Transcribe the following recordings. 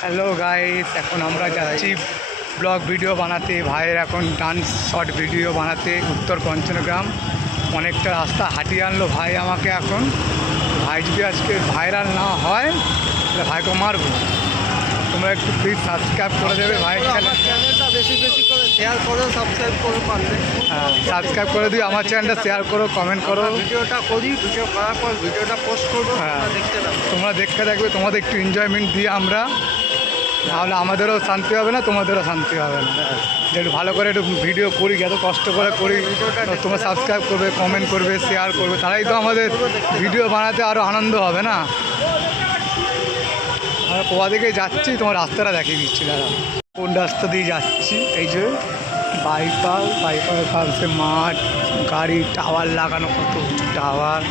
Hello guys, এখন আমরা যাচ্ছি ব্লগ ভিডিও বানাতে। ভাইয়ের এখন ডান্স শর্ট ভিডিও বানাতে উত্তর পঞ্চনগ্রাম। অনেকটা রাস্তা হাঁটিয়ে আনলো ভাই আমাকে। এখন ভাই যদি আজকে ভাইরাল না হয় তাহলে ভাইকে মারবো। তোমরা একটু প্লিজ সাবস্ক্রাইব করে দেবে ভাই, চ্যানেলটা বেশি বেশি করে শেয়ার করো, সাবস্ক্রাইব করে পারলে। হ্যাঁ, সাবস্ক্রাইব করে দিও, আমার চ্যানেলটা শেয়ার করো, কমেন্ট করো। ভিডিওটা করি, ভিডিও করার পর ভিডিওটা পোস্ট করবো, হ্যাঁ, দেখতে থাকো। তোমরা দেখতে থাকবে, তোমাদের একটু এনজয়মেন্ট দিয়ে আমরা, তাহলে আমাদেরও শান্তি হবে না, তোমাদেরও শান্তি হবে না। যে একটু ভালো করে একটু ভিডিও করি, এত কষ্ট করে করি, তোমরা সাবস্ক্রাইব করবে, কমেন্ট করবে, শেয়ার করবে, তারাই তো আমাদের ভিডিও বানাতে আরও আনন্দ হবে না। আমরা কোয়া দিকে যাচ্ছি, তোমার রাস্তাটা দেখিয়ে দিচ্ছি। দাদা কোন রাস্তা দিয়ে যাচ্ছি, এই যে বাইপাস পাশে মাঠ, গাড়ি, টাওয়ার লাগানো, কত উঁচু টাওয়ার।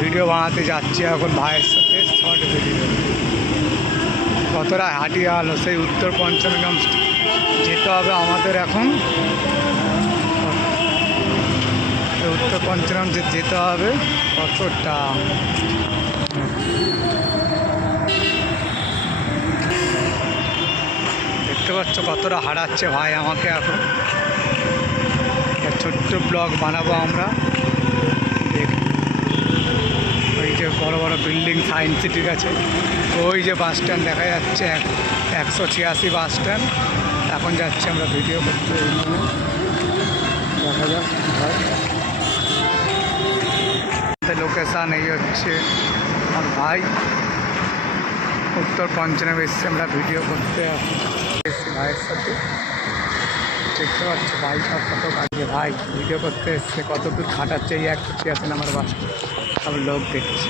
ভিডিও বানাতে যাচ্ছি এখন ভাইয়ের সাথে, শর্ট ভিডিও। কতটা হাঁটিয়ে আলো, সেই উত্তর পঞ্চনগ্রাম যেতে হবে আমাদের এখন। উত্তর পঞ্চনগ্রাম যেতে হবে কতটা, দেখতে পাচ্ছ কতটা হারাচ্ছে ভাই আমাকে এখন। ছোট্ট ব্লগ বানাবো আমরা। ওই যে বড় বড় বিল্ডিং, সায়েন্স সিটির কাছে ওই যে বাস স্ট্যান্ড দেখা যাচ্ছে, 186 বাস স্ট্যান্ড। এখন যাচ্ছি আমরা ভিডিও করতে। দেখা যাক ভাই, লোকেশান এই হচ্ছে আমার ভাই। উত্তর পঞ্চনগ্রাম এসেছি আমরা ভিডিও করতে, এসেছি ভাইয়ের সাথে। দেখতে পাচ্ছ ভাই সব কত কাজে, ভাই ভিডিও করতে এসছে, কত দূর খাটাচ্ছে এই 186 নাম্বার বাস, সব লোক দেখছে।